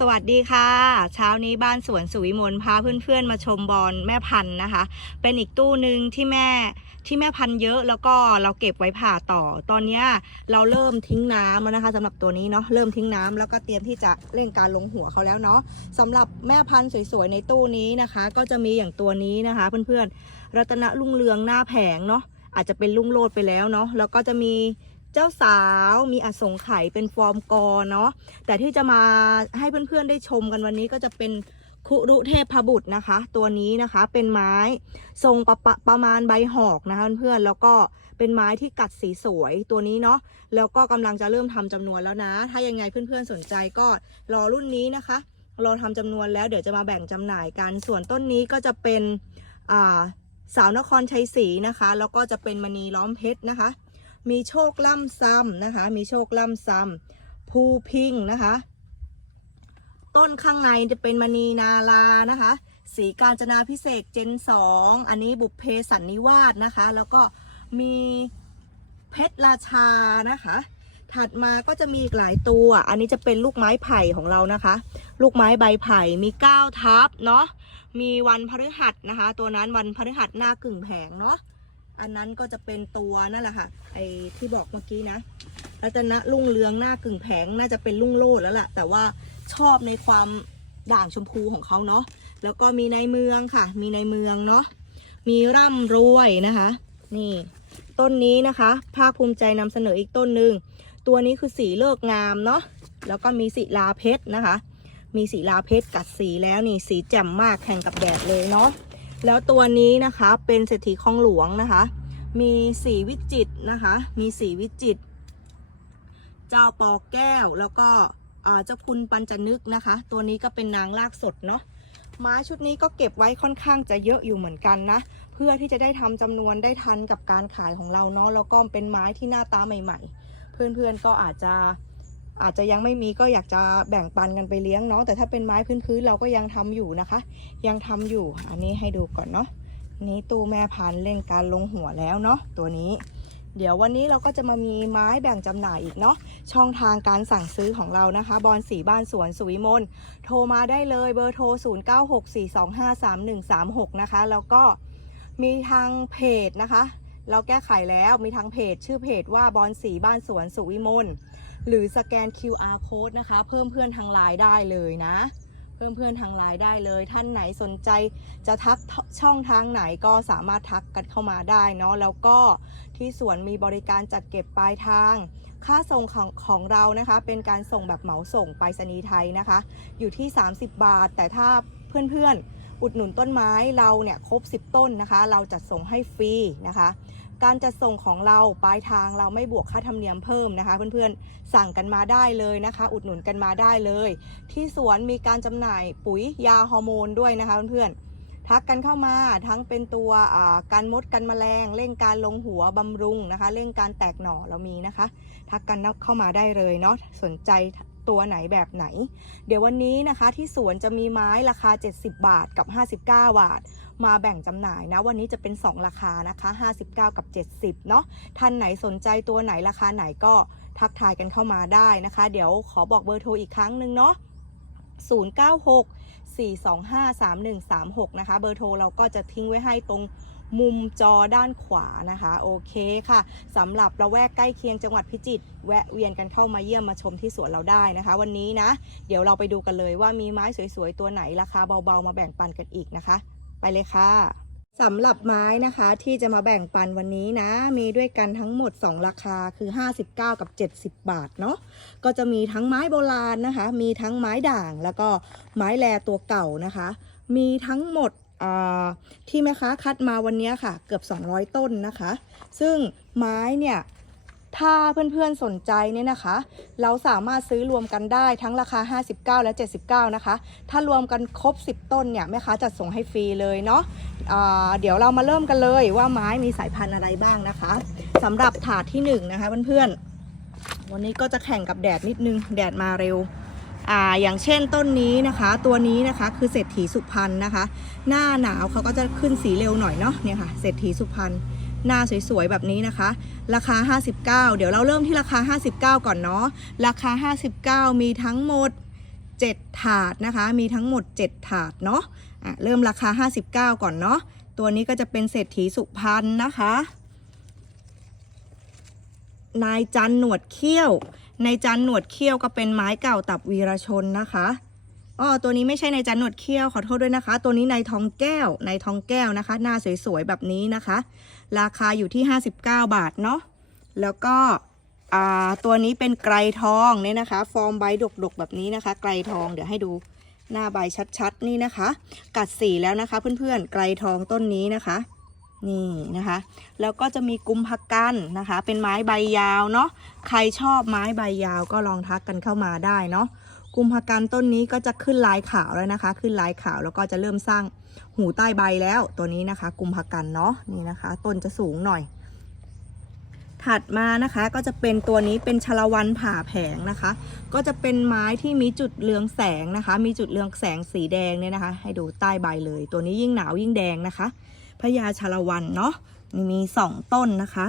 สวัสดีค่ะ เช้านี้บ้านสวนสุวิมลพาเพื่อนๆ มาชมบอลแม่พันธุ์นะคะ เป็นอีกตู้หนึ่งที่แม่ที่แม่พันธุ์เยอะแล้วก็เราเก็บไว้ผ่าต่อ ตอนนี้เราเริ่มทิ้งน้ำแล้วนะคะสำหรับตัวนี้เนาะเริ่มทิ้งน้ำแล้วก็เตรียมที่จะเร่งการลงหัวเขาแล้วเนาะสำหรับแม่พันธุ์สวยๆในตู้นี้นะคะ ก็จะมีอย่างตัวนี้นะคะ เพื่อนๆรัตนรุ่งเรืองหน้าแผงเนาะอาจจะเป็นรุ่งโรดไปแล้วเนาะแล้วก็จะมี เจ้าสาวมีอสงไขยเป็นฟอร์มกอเนาะแต่ที่จะมาให้เพื่อนๆได้ชมกันวันนี้ก็จะเป็นคุรุเทพบุตรนะคะ ตัวนี้นะคะเป็นไม้ทรงประปะประมาณใบหอกนะคะเพื่อนๆแล้วก็เป็นไม้ที่กัดสีสวยตัวนี้เนาะแล้วก็กำลังจะเริ่มทำจำนวนแล้วนะ ถ้ายังไงเพื่อนๆสนใจก็รอรุ่นนี้นะคะ รอทำจำนวนแล้วเดี๋ยวจะมาแบ่งจำหน่ายกัน ส่วนต้นนี้ก็จะเป็นสาวนครชัยศรีนะคะ แล้วก็จะเป็นมณีล้อมเพชรนะคะ มีโชคล่ำซ้ำนะคะ มีโชคล่ำซ้ำภูพิงนะคะ ต้นข้างในจะเป็นมณีนาลานะคะ สีกาญจนาพิเศษเจนสองอันนี้บุพเพสันนิวาสนะคะ แล้วก็มีเพชรราชานะคะ ถัดมาก็จะมีอีกหลายตัว อันนี้จะเป็นลูกไม้ไผ่ของเรานะคะ ลูกไม้ใบไผ่มีก้าทับเนาะ มีวันพฤหัสนะคะ ตัวนั้นวันพฤหัสหน้ากึ่งแผงเนาะ อันนั้นก็จะเป็นตัวนั่นแหละค่ะ ไอ้ที่บอกเมื่อกี้นะรัตนะรุ่งเรืองหน้ากึ่งแผงน่าจะเป็นรุ่งโลดแล้วแหละแต่ว่าชอบในความด่างชมพูของเขาเนาะแล้วก็มีในเมืองค่ะ มีในเมืองเนาะมีร่ำรวยนะคะ นี่ ต้นนี้นะคะภาคภูมิใจนำเสนออีกต้นหนึ่งตัวนี้คือสีเลิกงามเนาะแล้วก็มีสีลาเพชรนะคะ มีสีลาเพชรกัดสีแล้วนี่สีแจ่มมากแข่งกับแดดเลยเนาะ แล้วตัวนี้นะคะเป็นเศรษฐีคลองหลวงนะคะ มีสีวิจิตนะคะ มีสีวิจิต เจ้าปอแก้วแล้วก็เจ้าคุณปัญจนึกนะคะ ตัวนี้ก็เป็นนางลากสดเนาะไม้ชุดนี้ก็เก็บไว้ค่อนข้างจะเยอะอยู่เหมือนกันนะ เพื่อที่จะได้ทำจำนวนได้ทันกับการขายของเราเนาะแล้วก็เป็นไม้ที่หน้าตาใหม่ ๆ เพื่อนๆก็อาจจะ อาจจะยังไม่มีก็อยากจะแบ่งปันกันไปเลี้ยงเนาะแต่ถ้าเป็นไม้พื้นๆเราก็ยังทำอยู่นะคะ ยังทำอยู่อันนี้ให้ดูก่อนเนาะนี่ตู้แม่พันธุ์เล่นการลงหัวแล้วเนาะตัวนี้ เดี๋ยววันนี้เราก็จะมามีไม้แบ่งจำหน่ายอีกเนาะช่องทางการสั่งซื้อของเรานะคะ บอลสีบ้านสวนสุวิมลโทรมาได้เลยเบอร์โทร 0964253136 นะคะ แล้วก็มีทางเพจนะคะ เราแก้ไขแล้วมีทางเพจชื่อเพจว่าบอลสีบ้านสวนสุวิมล หรือสแกน QR code นะคะ เพิ่มเพื่อนทางไลน์ได้เลยนะ เพิ่มเพื่อนทางไลน์ได้เลย ท่านไหนสนใจจะทักช่องทางไหนก็สามารถทักกันเข้ามาได้เนาะแล้วก็ที่สวนมีบริการจัดเก็บปลายทาง ค่าส่งของของเรานะคะ เป็นการส่งแบบเหมาส่งไปรษณีย์ไทยนะคะ อยู่ที่ 30 บาท แต่ถ้าเพื่อนๆอุดหนุนต้นไม้เราเนี่ยครบ 10 ต้นนะคะ เราจัดส่งให้ฟรีนะคะ การจัดส่งของเราปลายทางเราไม่บวกค่าธรรมเนียมเพิ่มนะคะเพื่อนๆ สั่งกันมาได้เลยนะคะ อุดหนุนกันมาได้เลย ที่สวนมีการจำหน่ายปุ๋ยยาฮอร์โมนด้วยนะคะเพื่อนๆทักกันเข้ามาทั้งเป็นตัวการมดกันแมลงเร่งการลงหัวบำรุงนะคะเร่งการแตกหน่อเรามีนะคะ ทักกันเข้ามาได้เลยเนาะสนใจตัวไหนแบบไหน เดี๋ยววันนี้นะคะที่สวนจะมีไม้ราคา 70 บาทกับ 59 บาท มาแบ่งจำหน่ายนะ วันนี้จะเป็น 2 ราคานะคะ 59 กับ 70 เนาะท่านไหนสนใจตัวไหนราคาไหนก็ทักทายกันเข้ามาได้นะคะ เดี๋ยวขอบอกเบอร์โทรอีกครั้งหนึ่งเนาะ096 425 3136 นะคะ เบอร์โทรเราก็จะทิ้งไว้ให้ตรงมุมจอด้านขวานะคะ โอเคค่ะสำหรับละแวกใกล้เคียงจังหวัดพิจิตรแวะเวียนกันเข้ามาเยี่ยมมาชมที่สวนเราได้นะคะ วันนี้นะ เดี๋ยวเราไปดูกันเลยว่ามีไม้สวยๆ ตัวไหนราคาเบาๆ มาแบ่งปันกันอีกนะคะ ไปเลยค่ะสำหรับไม้นะคะที่จะมาแบ่งปันวันนี้นะ มีด้วยกันทั้งหมด 2 ราคาคือ 59 กับ 70 บาทเนาะก็จะมีทั้งไม้โบราณนะคะ มีทั้งไม้ด่างแล้วก็ไม้แลตัวเก่านะคะ มีทั้งหมดที่แม่ค้าคัดมาวันนี้ค่ะ เกือบ 200 ต้นนะคะ ซึ่งไม้เนี่ย ถ้าเพื่อนๆสนใจเนี่ยนะคะ เราสามารถซื้อรวมกันได้ทั้งราคา 59 และ 79 นะคะ ถ้ารวมกันครบ 10 ต้นเนี่ยแม่ค้าจัดส่งให้ฟรีเลยเนาะอ่าเดี๋ยวเรามาเริ่มกันเลยว่าไม้มีสายพันธุ์อะไรบ้างนะคะสำหรับถาดที่ 1 นะคะเพื่อนๆ วันนี้ก็จะแข่งกับแดดนิดนึง แดดมาเร็วอ่าอย่างเช่นต้นนี้นะคะ ตัวนี้นะคะคือเศรษฐีสุพรรณนะคะ หน้าหนาวเขาก็จะขึ้นสีเร็วหน่อยเนาะเนี่ยค่ะเศรษฐีสุพรรณ หน้าสวยๆแบบนี้นะคะ ราคา 59 เดี๋ยวเราเริ่มที่ราคา 59 ก่อนเนาะราคา 59 มีทั้งหมด 7 ถาดนะคะ มีทั้งหมด 7 ถาดเนาะะเริ่มราคา 59 ก่อนเนาะตัวนี้ก็จะเป็นเศรษฐีสุพรรณนะคะ นายจันหนวดเขี้ยว นายจันหนวดเขี้ยวก็เป็นไม้เก่าตับวีรชนนะคะอ๋อตัวนี้ไม่ใช่นายจันหนวดเขี้ยวขอโทษด้วยนะคะ ตัวนี้นายทองแก้วนายทองแก้วนะคะ หน้าสวยๆแบบนี้นะคะราคาอยู่ที่ 59 บาทเนาะแล้วก็ตัวนี้เป็นไกรทองเนี่ยนะคะ ฟอร์มใบดกๆแบบนี้นะคะ ไกรทองเดี๋ยวให้ดูหน้าใบชัดๆ นี่นะคะ กัดสีแล้วนะคะ เพื่อนๆไกรทองต้นนี้นะคะ นี่นะคะ แล้วก็จะมีกุมภกันนะคะ เป็นไม้ใบยาวเนาะใครชอบไม้ใบยาวก็ลองทักกันเข้ามาได้เนาะกุมภกันต้นนี้ก็จะขึ้นลายขาวแล้วนะคะ ขึ้นลายขาวแล้วก็จะเริ่มสร้าง หูใต้ใบแล้วตัวนี้นะคะ กุมภกันเนาะนี่นะคะ ต้นจะสูงหน่อย ถัดมานะคะก็จะเป็นตัวนี้เป็นชลวันผ่าแผงนะคะ ก็จะเป็นไม้ที่มีจุดเรืองแสงนะคะ มีจุดเรืองแสงสีแดงเนี่ยนะคะ ให้ดูใต้ใบเลย ตัวนี้ยิ่งหนาวยิ่งแดงนะคะพญาชลวันเนาะมีสองต้นนะคะ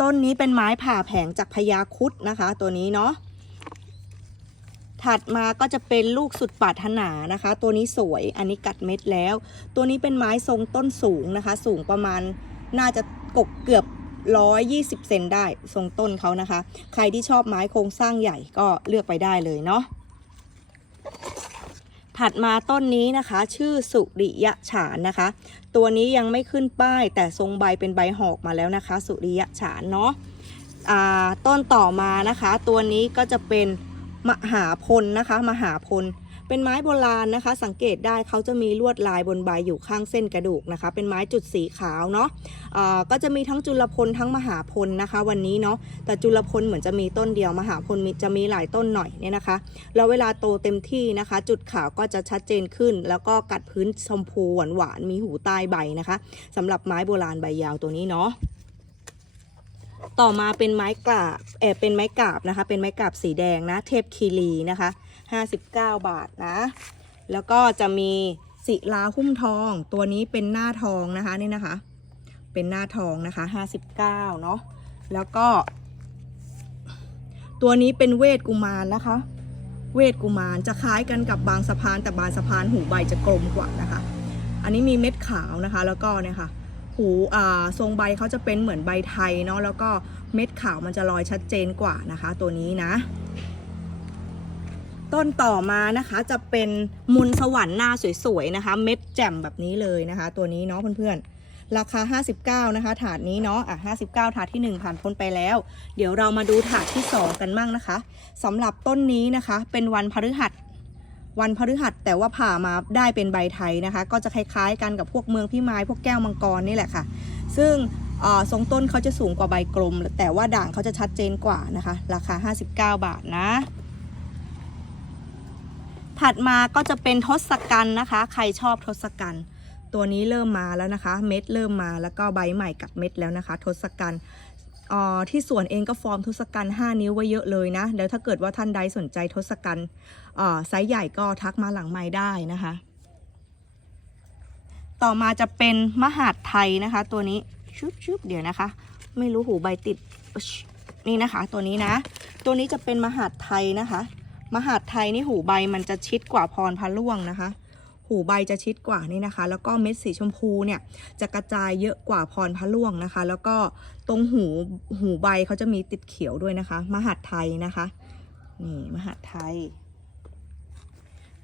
ต้นนี้เป็นไม้ผ่าแผงจากพญาคุดนะคะ ตัวนี้เนาะ ถัดมาก็จะเป็นลูกสุดปรารถนานะคะ ตัวนี้สวยอันนี้กัดเม็ดแล้ว ตัวนี้เป็นไม้ทรงต้นสูงนะคะ สูงประมาณน่าจะกกเกือบ120เซนได้ทรงต้นเขานะคะ ใครที่ชอบไม้โครงสร้างใหญ่ก็เลือกไปได้เลยเนาะถัดมาต้นนี้นะคะ ชื่อสุริยะฉานนะคะ ตัวนี้ยังไม่ขึ้นป้าย แต่ทรงใบเป็นใบหอกมาแล้วนะคะ สุริยะฉานเนาะต้นต่อมานะคะ ตัวนี้ก็จะเป็น มหาพลนะคะ มหาพล เป็นไม้โบราณนะคะ สังเกตได้เขาจะมีลวดลายบนใบอยู่ข้างเส้นกระดูกนะคะ เป็นไม้จุดสีขาวเนาะอ่าก็จะมีทั้งจุลพลทั้งมหาพลนะคะ วันนี้เนาะ แต่จุลพลเหมือนจะมีต้นเดียว มหาพลมีจะมีหลายต้นหน่อยเนี่ยนะคะ แล้วเวลาโตเต็มที่นะคะ จุดขาวก็จะชัดเจนขึ้น แล้วก็กัดพื้นชมพูหวานหวานๆมีหูใต้ใบนะคะสำหรับไม้โบราณใบยาวตัวนี้เนาะ ต่อมาเป็นไม้กราบเออเป็นไม้กราบนะคะ เป็นไม้กราบสีแดงนะ เทพคีรีนะคะ 59 บาทนะ แล้วก็จะมีศิลาหุ้มทอง ตัวนี้เป็นหน้าทองนะคะนี่นะคะ เป็นหน้าทองนะคะ 59 เนาะ แล้วก็ ตัวนี้เป็นเวทกุมารนะคะ เวทกุมารจะคล้ายกันกับบางสะพานแต่บางสะพานหูใบจะกลมกว่านะคะ อันนี้มีเม็ดขาวนะคะ แล้วก็เนี่ยค่ะ หูทรงใบเขาจะเป็นเหมือนใบไทยเนาะแล้วก็เม็ดขาวมันจะลอยชัดเจนกว่านะคะ ตัวนี้นะ ต้นต่อมานะคะจะเป็นมุนสวรรค์หน้าสวยๆนะคะ เม็ดแจ่มแบบนี้เลยนะคะ ตัวนี้เนาะเพื่อนๆ ราคา 59 นะคะ ถาดนี้เนาะอะ59 ถาดที่ 1 ผ่านพ้นไปแล้ว เดี๋ยวเรามาดูถาดที่ 2 กันมั่งนะคะสำหรับต้นนี้นะคะ เป็นวันพฤหัส วันพฤหัสแต่ว่าผ่ามาได้เป็นใบไทยนะคะ ก็จะคล้ายๆกันกับพวกเมืองพี่ไม้พวกแก้วมังกรนี่แหละค่ะ ซึ่งทรงต้นเขาจะสูงกว่าใบกลม แต่ว่าด่างเขาจะชัดเจนกว่านะคะ ราคา 59 บาทนะ ถัดมาก็จะเป็นทศกัณฐ์นะคะ ใครชอบทศกัณฐ์ตัวนี้เริ่มมาแล้วนะคะ เม็ดเริ่มมาแล้วก็ใบใหม่กับเม็ดแล้วนะคะ ทศกัณฐ์ ที่สวนเองก็ฟอร์มทศกัณฐ์5นิ้วไว้เยอะเลยนะ แล้วถ้าเกิดว่าท่านใดสนใจทศกัณฐ์ไซส์ใหญ่ก็ทักมาหลังไม้ได้นะคะ ต่อมาจะเป็นมหาดไทยนะคะ ตัวนี้ชุบชุบเดี๋ยวนะคะ ไม่รู้หูใบติดนี่นะคะตัวนี้นะ ตัวนี้จะเป็นมหาดไทยนะคะ มหาดไทยนี่หูใบมันจะชิดกว่าพรพะล่วงนะคะ หูใบจะชิดกว่านี่นะคะ แล้วก็เม็ดสีชมพูเนี่ยจะกระจายเยอะกว่าพรพะล่วงนะคะ แล้วก็ตรงหูหูใบเขาจะมีติดเขียวด้วยนะคะ มหาดไทยนะคะนี่มหาดไทย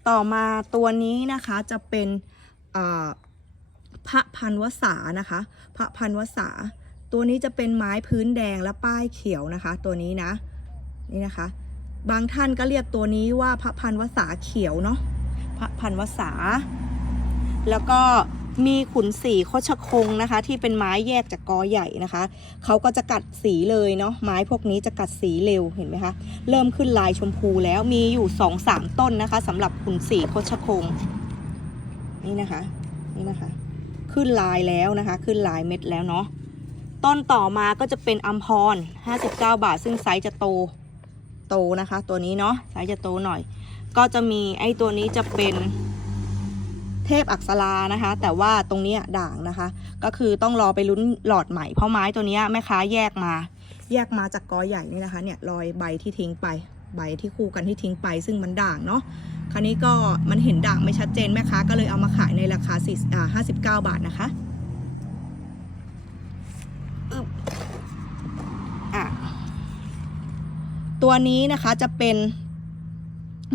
ต่อมาตัวนี้นะคะจะเป็นอ่าพระพันวษานะคะ พระพันวษา ตัวนี้จะเป็นไม้พื้นแดงและป้ายเขียวนะคะ ตัวนี้นะนี่นะคะ บางท่านก็เรียกตัวนี้ว่าพระพันวษาเขียวเนาะ พระพันวษา แล้วก็มีขุนสีโคชคงนะคะ ที่เป็นไม้แยกจากกอใหญ่นะคะ เขาก็จะกัดสีเลยเนาะไม้พวกนี้จะกัดสีเร็วเห็นไหมคะ เริ่มขึ้นลายชมพูแล้วมีอยู่สองสามต้นนะคะสำหรับขุนสีโคชคง นี่นะคะนี่นะคะ ขึ้นลายแล้วนะคะ ขึ้นลายเม็ดแล้วเนาะต้นต่อมาก็จะเป็นอัมพร59 บาท ซึ่งไซส์จะโตโตนะคะ ตัวนี้เนาะไซส์จะโตหน่อย ก็จะมีไอ้ตัวนี้จะเป็นเทพอักษรานะคะ แต่ว่าตรงนี้ด่างนะคะ ก็คือต้องรอไปลุ้นหลอดใหม่เพราะไม้ตัวนี้แม่ค้าแยกมา แยกมาจากกอใหญ่นี่นะคะเนี่ยรอยใบที่ทิ้งไปใบที่คู่กันที่ทิ้งไป ซึ่งมันด่างเนาะคราวนี้ก็มันเห็นด่างไม่ชัดเจนแม่ค้าก็เลยเอามาขายในราคา4อ่า59 บาทนะคะตัวนี้นะคะจะเป็น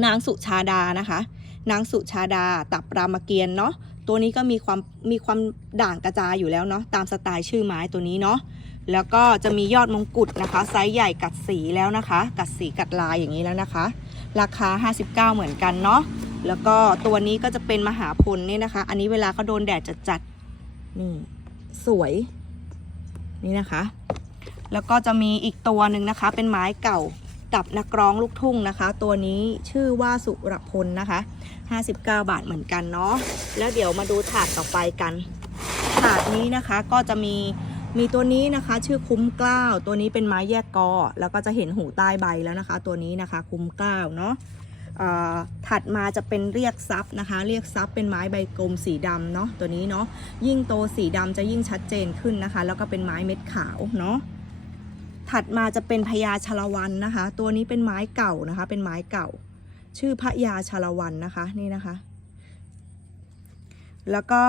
นางสุชาดานะคะ นางสุชาดาตับรามเกียรติเนาะตัวนี้ก็มีความมีความด่างกระจายอยู่แล้วเนาะตามสไตล์ชื่อไม้ตัวนี้เนาะแล้วก็จะมียอดมงกุฎนะคะ ไซส์ใหญ่กัดสีแล้วนะคะ กัดสีกัดลายอย่างนี้แล้วนะคะ ราคา 59 เหมือนกันเนาะแล้วก็ตัวนี้ก็จะเป็นมหาพลนี่นะคะ อันนี้เวลาเขาโดนแดดจัดๆนี่สวยนี่นะคะ แล้วก็จะมีอีกตัวหนึ่งนะคะ เป็นไม้เก่า กับนักร้องลูกทุ่งนะคะ ตัวนี้ชื่อว่าสุรพลนะคะ 59 บาทเหมือนกันเนาะแล้วเดี๋ยวมาดูถาดต่อไปกันถาดนี้นะคะก็จะมีมีตัวนี้นะคะชื่อคุ้มกล้าว ตัวนี้เป็นไม้แยกกอ แล้วก็จะเห็นหูใต้ใบแล้วนะคะ ตัวนี้นะคะคุ้มกล้าวเนาะอ่าถัดมาจะเป็นเรียกซับนะคะ เรียกซับเป็นไม้ใบกลมสีดำเนาะตัวนี้เนาะยิ่งโตสีดำจะยิ่งชัดเจนขึ้นนะคะ แล้วก็เป็นไม้เม็ดขาวเนาะ ถัดมาจะเป็นพญาชลวันนะคะ ตัวนี้เป็นไม้เก่านะคะ เป็นไม้เก่า ชื่อพระยาชลวันนะคะนี่นะคะ แล้วก็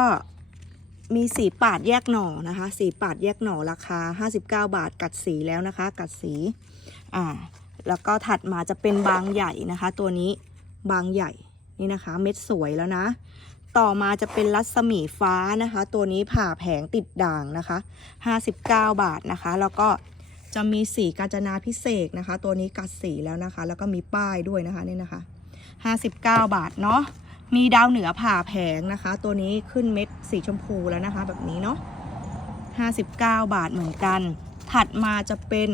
มีสีปาดแยกหน่อนะคะสีปาดแยกหน่อราคา 59 บาทกัดสีแล้วนะคะ กัดสีอ่าแล้วก็ถัดมาจะเป็นบางใหญ่นะคะ ตัวนี้บางใหญ่นี่นะคะ เม็ดสวยแล้วนะ ต่อมาจะเป็นรัศมีฟ้านะคะ ตัวนี้ผ่าแผงติดด่างนะคะ 59 บาทนะคะ แล้วก็ จะมีสีกาญจนาพิเศษนะคะ ตัวนี้กัดสีแล้วนะคะ แล้วก็มีป้ายด้วยนะคะนี่นะคะ 59 บาทเนาะมีดาวเหนือผ่าแผงนะคะ ตัวนี้ขึ้นเม็ดสีชมพูแล้วนะคะ แบบนี้เนาะ59 บาทเหมือนกัน ถัดมาจะเป็น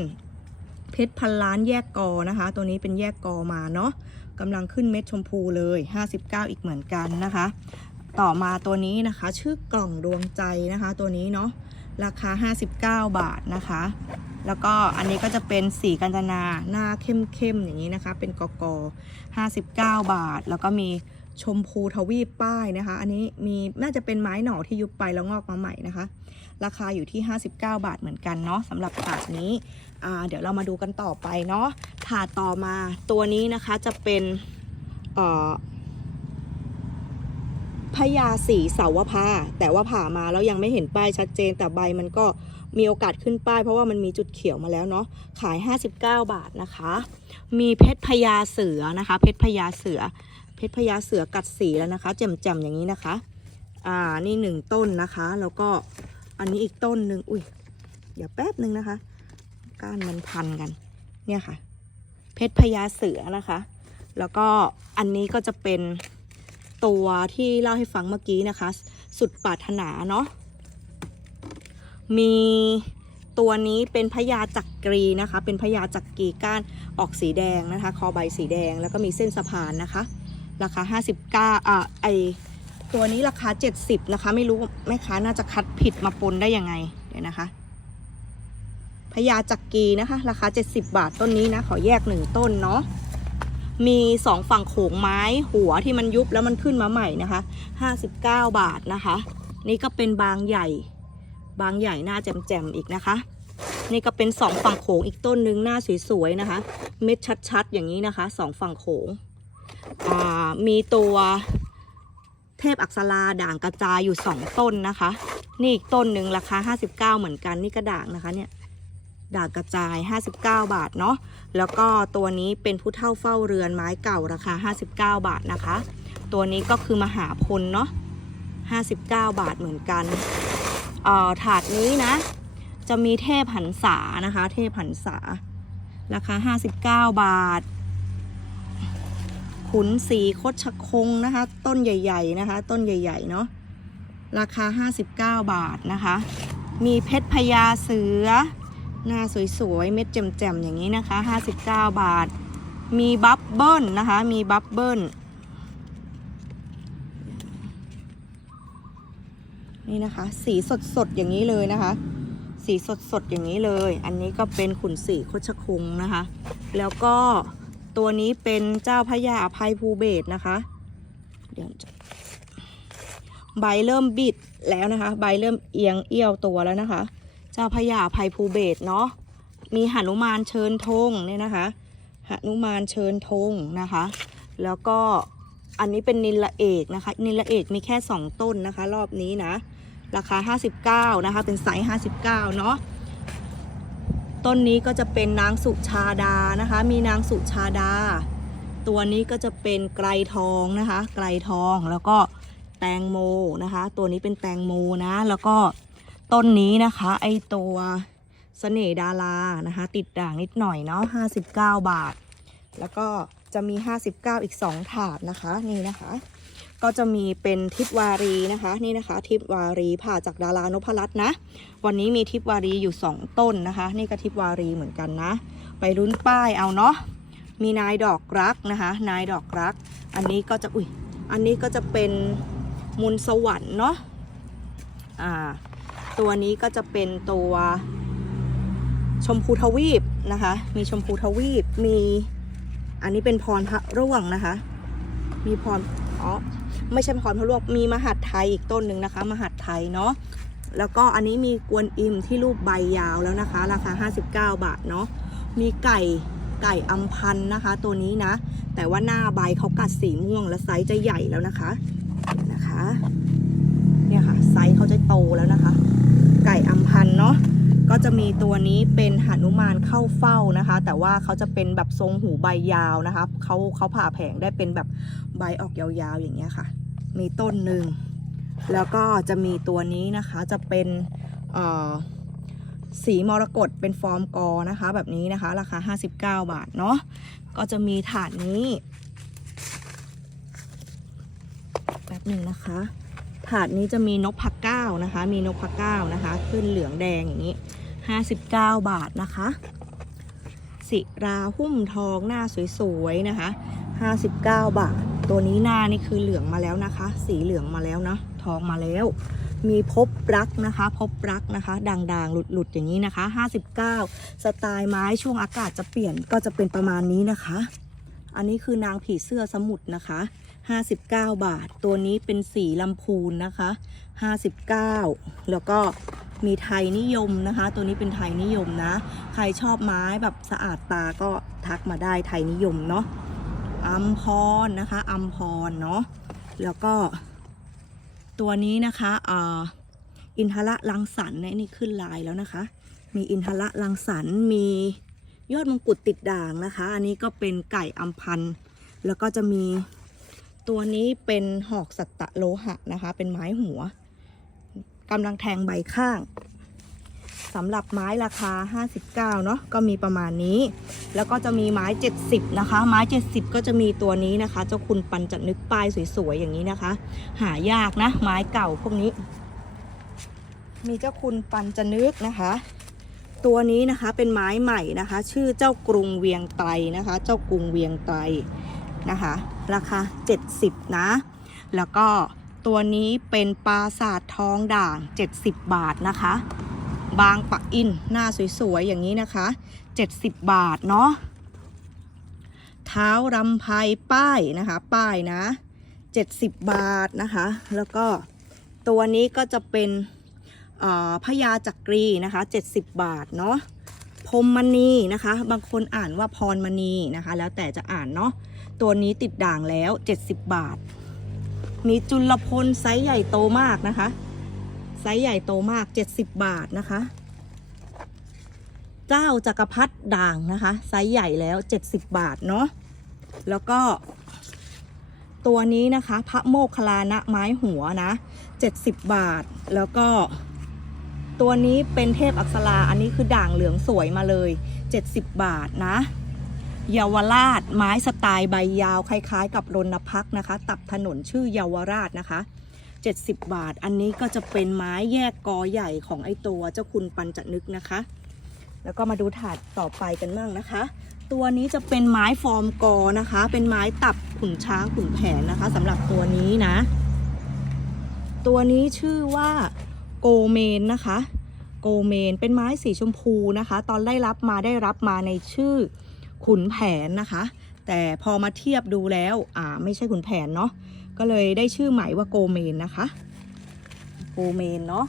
เพชรพันล้านแยกกอนะคะ ตัวนี้เป็นแยกกอมาเนาะกำลังขึ้นเม็ดชมพูเลย 59 อีกเหมือนกันนะคะ ต่อมาตัวนี้นะคะ ชื่อกล่องดวงใจนะคะ ตัวนี้เนาะราคา 59 บาทนะคะ แล้วก็อันนี้ก็จะเป็นสีกัญจนาหน้าเข้มๆอย่างนี้นะคะ เป็นกก59 บาท แล้วก็มีชมพูทวีปป้ายนะคะ อันนี้มีน่าจะเป็นไม้หน่อที่ยุบไปแล้วงอกมาใหม่นะคะ ราคาอยู่ที่ 59 บาทเหมือนกันเนาะสำหรับถาดนี้เดี๋ยวเรามาดูกันต่อไปเนาะถาดต่อมาตัวนี้นะคะจะเป็นพญาสีเสาวพาแต่ว่าผ่ามาแล้วยังไม่เห็นป้ายชัดเจนแต่ใบมันก็ มีโอกาสขึ้นป้าย เพราะว่ามันมีจุดเขียวมาแล้วเนาะขาย 59 บาทนะคะ มีเพชรพญาเสือนะคะ เพชรพญาเสือ เพชรพญาเสือกัดสีแล้วนะคะแจ่มๆอย่างนี้นะคะ อ่านี่หนึ่งต้นนะคะ แล้วก็อันนี้อีกต้นหนึ่งอุ้ยเดี๋ยวแป๊บหนึ่งนะคะ ก้านมันพันกันเนี่ยค่ะ เพชรพญาเสือนะคะ แล้วก็อันนี้ก็จะเป็นตัวที่เล่าให้ฟังเมื่อกี้นะคะ สุดปรารถนาเนาะ มีตัวนี้เป็นพญาจักรีนะคะ เป็นพญาจักรีก้านออกสีแดงนะคะ คอใบสีแดงแล้วก็มีเส้นสะพานนะคะ ราคา 59อ่าไอตัวนี้ราคา 70 นะคะ ไม่รู้แม่ค้าน่าจะคัดผิดมาปนได้ยังไงเดี๋ยวนะคะพญาจักรีนะคะ ราคา 70 บาทต้นนี้นะ ขอแยกหนึ่งต้นเนาะมีสองฝั่งโขงไม้หัวที่มันยุบแล้วมันขึ้นมาใหม่นะคะ 59 บาทนะคะ นี่ก็เป็นบางใหญ่ บางใหญ่หน้าแจ่มๆอีกนะคะ นี่ก็เป็นสองฝั่งโขงอีกต้นนึงหน้าสวยๆนะคะ เม็ดชัดๆ อย่างนี้นะคะสองฝั่งโขงมีตัวเทพอักษราด่างกระจายอยู่สองต้นนะคะ นี่อีกต้นหนึ่งราคา 59 เหมือนกันนี่ก็ด่างนะคะเนี่ยด่างกระจาย 59 บาทเนาะแล้วก็ตัวนี้เป็นผู้เท่าเฝ้าเรือนไม้เก่าราคา 59 บาทนะคะ ตัวนี้ก็คือมหาพลเนาะ59 บาทเหมือนกัน ถาดนี้นะ จะมีเทพหันษานะคะ เทพหันษา ราคา 59 บาท ขุนสีคดชะคงนะคะ ต้นใหญ่ๆนะคะ ต้นใหญ่ๆเนาะราคา 59 บาทนะคะ มีเพชรพญาเสือ หน้าสวยๆ เม็ดแจ่มๆ อย่างนี้นะคะ 59 บาท มีบับเบิ้ลนะคะ มีบับเบิ้ล นี่นะคะ สีสดๆอย่างนี้เลยนะคะ สีสดๆอย่างนี้เลย อันนี้ก็เป็นขุนสีโคชคุงนะคะ แล้วก็ตัวนี้เป็นเจ้าพญาอภัยภูเบศนะคะ เดี๋ยวจะใบเริ่มบิดแล้วนะคะ ใบเริ่มเอียงเอี้ยวตัวแล้วนะคะ เจ้าพญาอภัยภูเบศเนาะมีหนุมานเชิญธงเนี่ยนะคะหนุมานเชิญธงนะคะ แล้วก็อันนี้เป็นนิลละเอกนะคะ นิลละเอกมีแค่2ต้นนะคะ รอบนี้นะ ราคา 59 นะคะ เป็นไซส์ 59 เนาะ ต้นนี้ก็จะเป็นนางสุชาดานะคะ มีนางสุชาดา ตัวนี้ก็จะเป็นไกรทองนะคะ ไกรทอง แล้วก็แตงโมนะคะ ตัวนี้เป็นแตงโมนะ แล้วก็ต้นนี้นะคะ ไอตัวเสน่ห์ดารานะคะ ติดด่างนิดหน่อยเนาะ59 บาท แล้วก็จะมี 59 อีก 2 ถาดนะคะ นี่นะคะ ก็จะมีเป็นทิพวารีนะคะนี่นะคะ ทิพวารีผ่าจากดารานพรัตน์นะ วันนี้มีทิพวารีอยู่ 2 ต้นนะคะ นี่ก็ทิพวารีเหมือนกันนะ ไปรุ้นป้ายเอาเนาะมีนายดอกรักนะคะ นายดอกรัก อันนี้ก็จะอุ้ยอันนี้ก็จะเป็นมุนสวรรค์เนาะอ่าตัวนี้ก็จะเป็นตัวชมพูทวีปนะคะ มีชมพูทวีปมีอันนี้เป็นพรพระร่วงนะคะ มีพรอ๋อ ไม่ใช่พรพระร่วงมีมหัดไทยอีกต้นหนึ่งนะคะ มหัดไทยเนาะแล้วก็อันนี้มีกวนอิมที่รูปใบยาวแล้วนะคะ ราคา 59 บาทเนาะมีไก่ไก่อัมพันนะคะ ตัวนี้นะ แต่ว่าหน้าใบเขากัดสีม่วงและไซส์จะใหญ่แล้วนะคะนะคะ เนี่ยค่ะไซส์เขาจะโตแล้วนะคะ ไก่อัมพันเนาะก็จะมีตัวนี้เป็นหนุมานเข้าเฝ้านะคะ แต่ว่าเขาจะเป็นแบบทรงหูใบยาวนะคะเขาเขาผ่าแผงได้เป็นแบบใบออกยาวๆอย่างเงี้ยค่ะ มีต้นหนึ่ง แล้วก็จะมีตัวนี้นะคะจะเป็นสีมรกตเป็นฟอร์มกอนะคะ แบบนี้นะคะ ราคา 59 บาทเนาะก็จะมีถาดนี้แป๊บหนึ่งนะคะ ถาดนี้จะมีนกพักเก้านะคะ มีนกพักเก้านะคะ ขึ้นเหลืองแดงอย่างนี้ 59 บาทนะคะสิราหุ้มทองหน้าสวยๆนะคะ 59 บาท ตัวนี้หน้านี่คือเหลืองมาแล้วนะคะ สีเหลืองมาแล้วนะทองมาแล้ว มีพบรักนะคะ พบรักนะคะ ด่างๆ หลุดๆ อย่างนี้นะคะ 59 สไตล์ไม้ช่วงอากาศจะเปลี่ยนก็จะเป็นประมาณนี้นะคะ อันนี้คือนางผีเสื้อสมุทรนะคะ 59 บาท ตัวนี้เป็นสีลำพูนนะคะ 59 แล้วก็มีไทยนิยมนะคะ ตัวนี้เป็นไทยนิยมนะ ใครชอบไม้แบบสะอาดตาก็ทักมาได้ไทยนิยมเนาะ อัมพรนะคะอัมพรเนาะแล้วก็ตัวนี้นะคะอ่าอินทระลังสรรค์เนี่ยนี่ขึ้นลายแล้วนะคะ มีอินทระลังสรรค์มียอดมงกุฎติดด่างนะคะ อันนี้ก็เป็นไก่อัมพันธ์แล้วก็จะมีตัวนี้เป็นหอกสัตตะโลหะนะคะ เป็นไม้หัวกำลังแทงใบข้าง สำหรับไม้ราคา 59เนาะก็มีประมาณนี้ แล้วก็จะมีไม้ 70 นะคะ ไม้ 70 ก็จะมีตัวนี้นะคะ เจ้าคุณปันจะนึกป้ายสวยๆอย่างนี้นะคะ หายากนะ ไม้เก่าพวกนี้ มีเจ้าคุณปันจะนึกนะคะตัวนี้นะคะเป็นไม้ใหม่นะคะ ชื่อเจ้ากรุงเวียงไตรนะคะ เจ้ากรุงเวียงไตรนะคะ ราคา 70 นะ แล้วก็ตัวนี้เป็นปราสาททองด่าง 70 บาทนะคะ บางปะอิน หน้าสวย ๆ อย่างนี้นะคะ 70 บาท เนาะเท้ารำไพป้ายนะคะ ป้ายนะ 70 บาทนะคะ แล้วก็ตัวนี้ก็จะเป็นพญาจักรีนะคะ 70 บาท เนาะพรมมณีนะคะ บางคนอ่านว่าพรมณีนะคะ แล้วแต่จะอ่านเนาะตัวนี้ติดด่างแล้ว 70 บาท มีจุลพลไซส์ใหญ่โตมากนะคะ ซส์ใหญ่โตมาก 70 บาทนะคะ เจ้าจักรพรรดิด่างนะคะ ไซส์ใหญ่แล้ว 70 บาทเนาะ แล้วก็ ตัวนี้นะคะ พระโมคคลานะไม้หัวนะ 70 บาท แล้วก็ ตัวนี้เป็นเทพอักษราอันนี้คือด่างเหลืองสวยมาเลย 70 บาทนะเยาวราช ไม้สไตล์ใบยาว คล้าย ๆ กับรณพักนะคะ ตับถนนชื่อเยาวราชนะคะ 70 บาท อันนี้ก็จะเป็นไม้แยกกอใหญ่ของไอตัวเจ้าคุณปัญจนึกนะคะ แล้วก็มาดูถาดต่อไปกันบ้างนะคะ ตัวนี้จะเป็นไม้ฟอร์มกอนะคะ เป็นไม้ตับขุนช้างขุนแผนนะคะสำหรับตัวนี้นะ ตัวนี้ชื่อว่าโกเมนนะคะ โกเมนเป็นไม้สีชมพูนะคะ ตอนได้รับมาได้รับมาในชื่อขุนแผนนะคะ แต่พอมาเทียบดูแล้วอ่าไม่ใช่ขุนแผนเนาะ ก็เลยได้ชื่อใหม่ว่าโกเมนนะคะ โกเมนเนาะ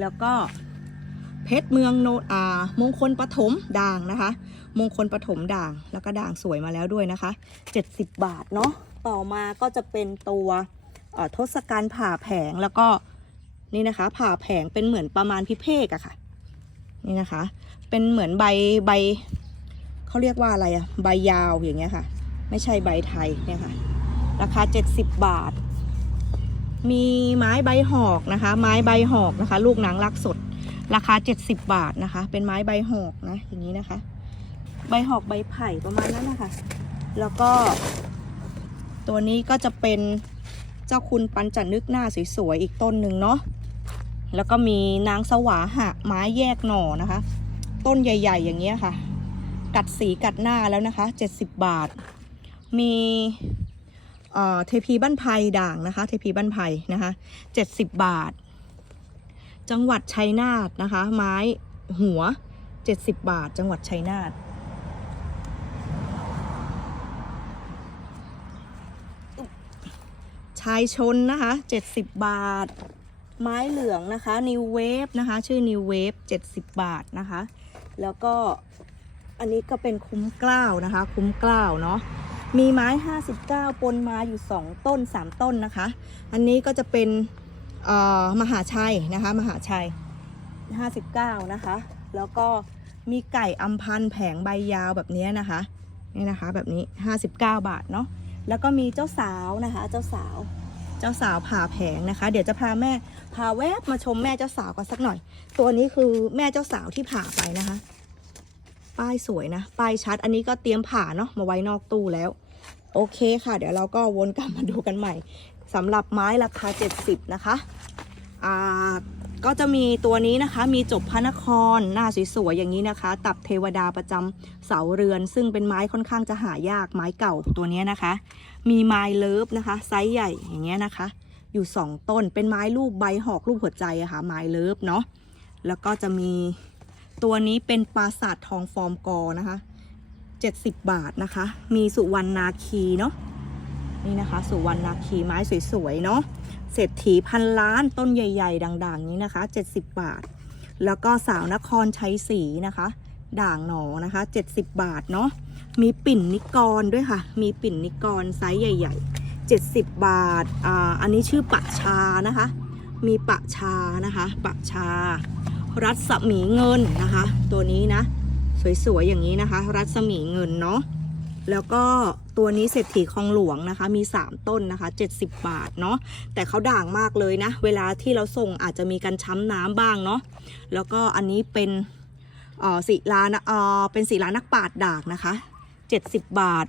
แล้วก็เพชรเมืองโนอ่ามงคลปฐมด่างนะคะ มงคลปฐมด่างแล้วก็ด่างสวยมาแล้วด้วยนะคะ 70 บาทเนาะต่อมาก็จะเป็นตัวเอ่อทศกัณฐ์ผ่าแผงแล้วก็นี่นะคะ ผ่าแผงเป็นเหมือนประมาณพิเภกอะค่ะ นี่นะคะ เป็นเหมือนใบใบเขาเรียกว่าอะไรอะใบยาวอย่างเงี้ยค่ะ ไม่ใช่ใบไทยเนี่ยค่ะ ราคา 70 บาท มีไม้ใบหอกนะคะ ไม้ใบหอกนะคะ ลูกหนังรักสด ราคา 70 บาทนะคะ เป็นไม้ใบหอกนะอย่างนี้นะคะ ใบหอกใบไผ่ประมาณนั้นนะคะแล้วก็ ตัวนี้ก็จะเป็นเจ้าคุณปัญจนึกหน้าสวยๆอีกต้นหนึ่งเนาะแล้วก็มีนางสวาหะไม้แยกหน่อนะคะ ต้นใหญ่ ๆ อย่างเงี้ยค่ะ กัดสีกัดหน้าแล้วนะคะ 70 บาท มี เทพีบ้านไผ่ด่างนะคะ เทพีบ้านไผ่นะคะ70บาท จังหวัดชัยนาทนะคะ ไม้หัว70บาท จังหวัดชัยนาทชายชนนะคะ70บาท ไม้เหลืองนะคะ New Wave นะคะ ชื่อ New Wave 70บาทนะคะ แล้วก็อันนี้ก็เป็นคุ้มกล้าวนะคะ คุ้มกล้าวเนาะ มีไม้ 59 ปนมาอยู่ 2 ต้น 3 ต้นนะคะ อันนี้ก็จะเป็นเอ่อมหาชัยนะคะ มหาชัย 59 นะคะ แล้วก็มีไก่อัมพันแผงใบยาวแบบนี้นะคะ นี่นะคะแบบนี้ 59 บาทเนาะ แล้วก็มีเจ้าสาวนะคะ เจ้าสาว เจ้าสาวผ่าแผงนะคะ เดี๋ยวจะพาแม่พาแวบมาชมแม่เจ้าสาวกันสักหน่อย ตัวนี้คือแม่เจ้าสาวที่ผ่าไปนะคะ ป้ายสวยนะ ป้ายชัด อันนี้ก็เตรียมผ่าเนาะ มาไว้นอกตู้แล้ว โอเคค่ะ เดี๋ยวเราก็วนกลับมาดูกันใหม่สำหรับไม้ราคา 70 นะคะอ่าก็จะมีตัวนี้นะคะ มีจบพระนคร หน้าสวยๆอย่างนี้นะคะ ตับเทวดาประจำเสาเรือน ซึ่งเป็นไม้ค่อนข้างจะหายากไม้เก่าตัวนี้นะคะ มีไม้เลิฟนะคะ ไซส์ใหญ่อย่างเงี้ยนะคะ อยู่ 2 ต้นเป็นไม้รูปใบหอกรูปหัวใจอะค่ะไม้เลิฟเนาะแล้วก็จะมีตัวนี้เป็นปราสาททองฟอร์มกอนะคะ 70 บาทนะคะ มีสุวรรณนาคีเนาะนี่นะคะ สุวรรณนาคีไม้สวยๆเนาะเศรษฐีพันล้านต้นใหญ่ ๆด่างๆ นี้นะคะ 70 บาท แล้วก็สาวนครชัยศรีนะคะ ด่างหนอนะคะ 70 บาทเนาะมีปิ่นนิกรด้วยค่ะ มีปิ่นนิกรไซส์ใหญ่ ๆ 70 บาทอ่าอันนี้ชื่อปะชานะคะ มีปะชานะคะปะชา รัศมีเงินนะคะ ตัวนี้นะ สวยๆอย่างนี้นะคะ รัศมีเงินเนาะแล้วก็ตัวนี้เศรษฐีคลองหลวงนะคะ มี 3 ต้นนะคะ 70 บาทเนาะแต่เขาด่างมากเลยนะ เวลาที่เราส่งอาจจะมีการช้ำน้ำบ้างเนาะแล้วก็อันนี้เป็นเอ่อศิลานะเอ่อเป็นศิลานักปาดด่างนะคะ 70 บาท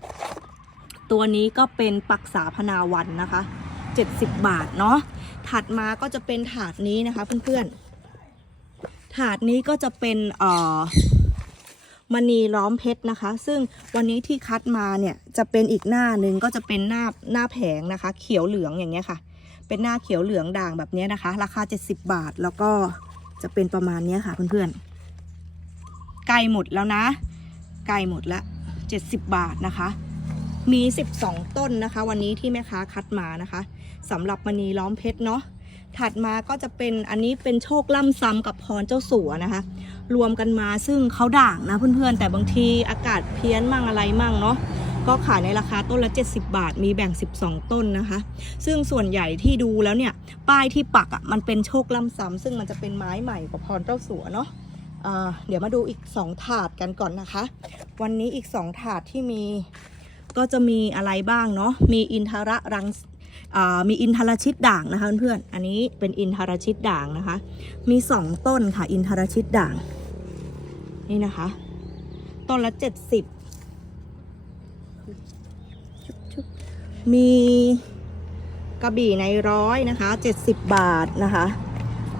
ตัวนี้ก็เป็นปักษาพนาวันนะคะ 70 บาทเนาะถัดมาก็จะเป็นถาดนี้นะคะเพื่อนๆถาดนี้ก็จะเป็นเอ่อ มณีล้อมเพชรนะคะ ซึ่งวันนี้ที่คัดมาเนี่ยจะเป็นอีกหน้าหนึ่งก็จะเป็นหน้าหน้าแผงนะคะ เขียวเหลืองอย่างเงี้ยค่ะ เป็นหน้าเขียวเหลืองด่างแบบนี้นะคะ ราคา 70 บาทแล้วก็จะเป็นประมาณนี้ค่ะเพื่อนๆใกล้หมดแล้วนะใกล้หมดละ 70 บาทนะคะมี 12 ต้นนะคะ วันนี้ที่แม่ค้าคัดมานะคะสำหรับมณีล้อมเพชรเนาะ ถัดมาก็จะเป็นอันนี้เป็นโชคล่ำซ้ำกับพรเจ้าสัวนะคะ รวมกันมาซึ่งเขาด่างนะเพื่อนๆ แต่บางทีอากาศเพี้ยนมั่งอะไรมั่งเนาะก็ขายในราคาต้นละ 70 บาท มีแบ่ง 12 ต้นนะคะ ซึ่งส่วนใหญ่ที่ดูแล้วเนี่ย ป้ายที่ปักอะ่ะมันเป็นโชคล่ำซ้ำซึ่งมันจะเป็นไม้ใหม่กว่าพรเจ้าสัวเนาะเดี๋ยวมาดูอีก 2 ถาดกันก่อนนะคะ วันนี้อีก 2 ถาดที่มีก็จะมีอะไรบ้างเนาะ มีอินทระรัง มีอินทรชิตด่างนะคะเพื่อนๆอันนี้เป็นอินทรชิตด่างนะคะ มี 2 ต้นค่ะ อินทรชิตด่าง นี่นะคะ ต้นละเจ็ดสิบมีกระบี่ในร้อยนะคะเจ็ดสิบบาทนะคะ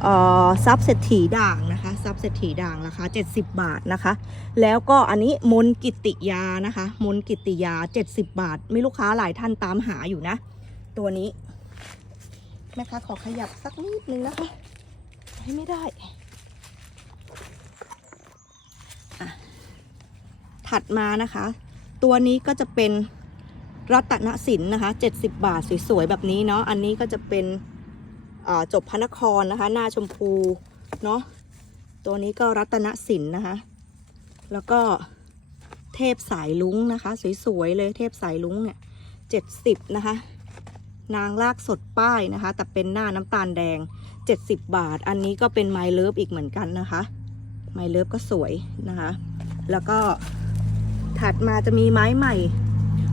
อ่อซับเศรษฐีด่างนะคะซับเศรษฐีด่างราคาเจ็ดสิบบาทนะคะ แล้วก็อันนี้มนกิติยานะคะ มนกิติยาเจ็ดสิบบาท มีลูกค้าหลายท่านตามหาอยู่นะ ตัวนี้ แม่ค้าขอขยับสักนิดนึงนะคะให้ไม่ได้ ถัดมานะคะ ตัวนี้ก็จะเป็นรัตนสินนะคะ 70 บาทสวยๆแบบนี้เนาะ อันนี้ก็จะเป็นจบพระนครนะคะ หน้าชมพูเนาะ ตัวนี้ก็รัตนสินนะคะ แล้วก็เทพสายลุงนะคะ สวยๆเลยเทพสายลุงเนี่ย 70 นะคะ นางลากสดป้ายนะคะ แต่เป็นหน้าน้ำตาลแดง 70 บาท อันนี้ก็เป็นไมเลิฟอีกเหมือนกันนะคะ ไมเลิฟก็สวยนะคะ แล้วก็ถัดมาจะมีไม้ใหม่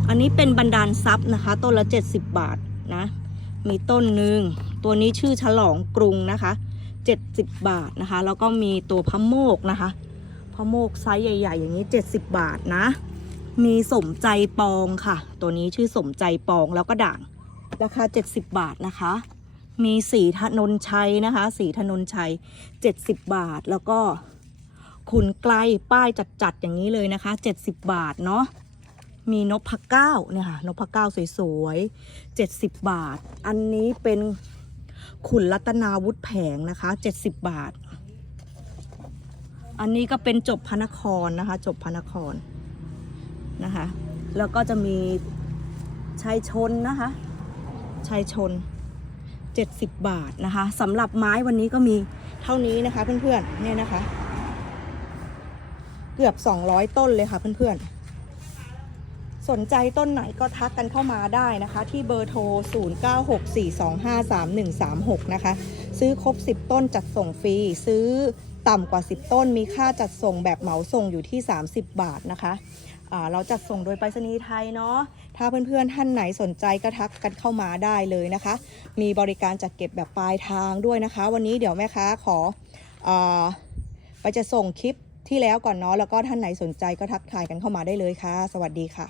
อันนี้เป็นบันดาลซับนะคะ ต้นละ 70 บาทนะ มีต้นหนึ่งตัวนี้ชื่อฉลองกรุงนะคะ 70 บาทนะคะ แล้วก็มีตัวพะโมกนะคะพะโมกไซส์ใหญ่ ๆ อย่างนี้ 70 บาทนะ มีสมใจปองค่ะ ตัวนี้ชื่อสมใจปองแล้วก็ด่าง ราคา 70 บาทนะคะ มีสีถนนชัยนะคะ สีถนนชัย 70 บาทแล้วก็ขุนไกลป้ายจัดๆอย่างนี้เลยนะคะ 70 บาทเนาะมีนพเก้าเนี่ยค่ะนพเก้าสวยๆ 70 บาท อันนี้เป็นขุนรัตนาวุฒแผงนะคะ 70 บาท อันนี้ก็เป็นจบพระนครนะคะ จบพระนครนะคะ แล้วก็จะมีชัยชนนะคะ ชัยชน 70 บาทนะคะสำหรับไม้วันนี้ก็มีเท่านี้นะคะ เพื่อนๆเนี่ยนะคะ เกือบ 200 ต้นเลยค่ะเพื่อนๆสนใจต้นไหนก็ทักกันเข้ามาได้นะคะ ที่เบอร์โทร 0964253136 นะคะ ซื้อครบ 10 ต้นจัดส่งฟรี ซื้อต่ำกว่า 10 ต้นมีค่าจัดส่งแบบเหมาส่งอยู่ที่ 30 บาทนะคะเราจัดส่งโดยไปรษณีย์ไทยเนาะ ถ้าเพื่อนๆท่านไหนสนใจก็ทักกันเข้ามาได้เลยนะคะ มีบริการจัดเก็บแบบปลายทางด้วยนะคะ วันนี้เดี๋ยวแม่ค้าขออไปจะส่งคลิปที่แล้วก่อนเนาะแล้วก็ท่านไหนสนใจก็ทักทายกันเข้ามาได้เลยค่ะ สวัสดีค่ะ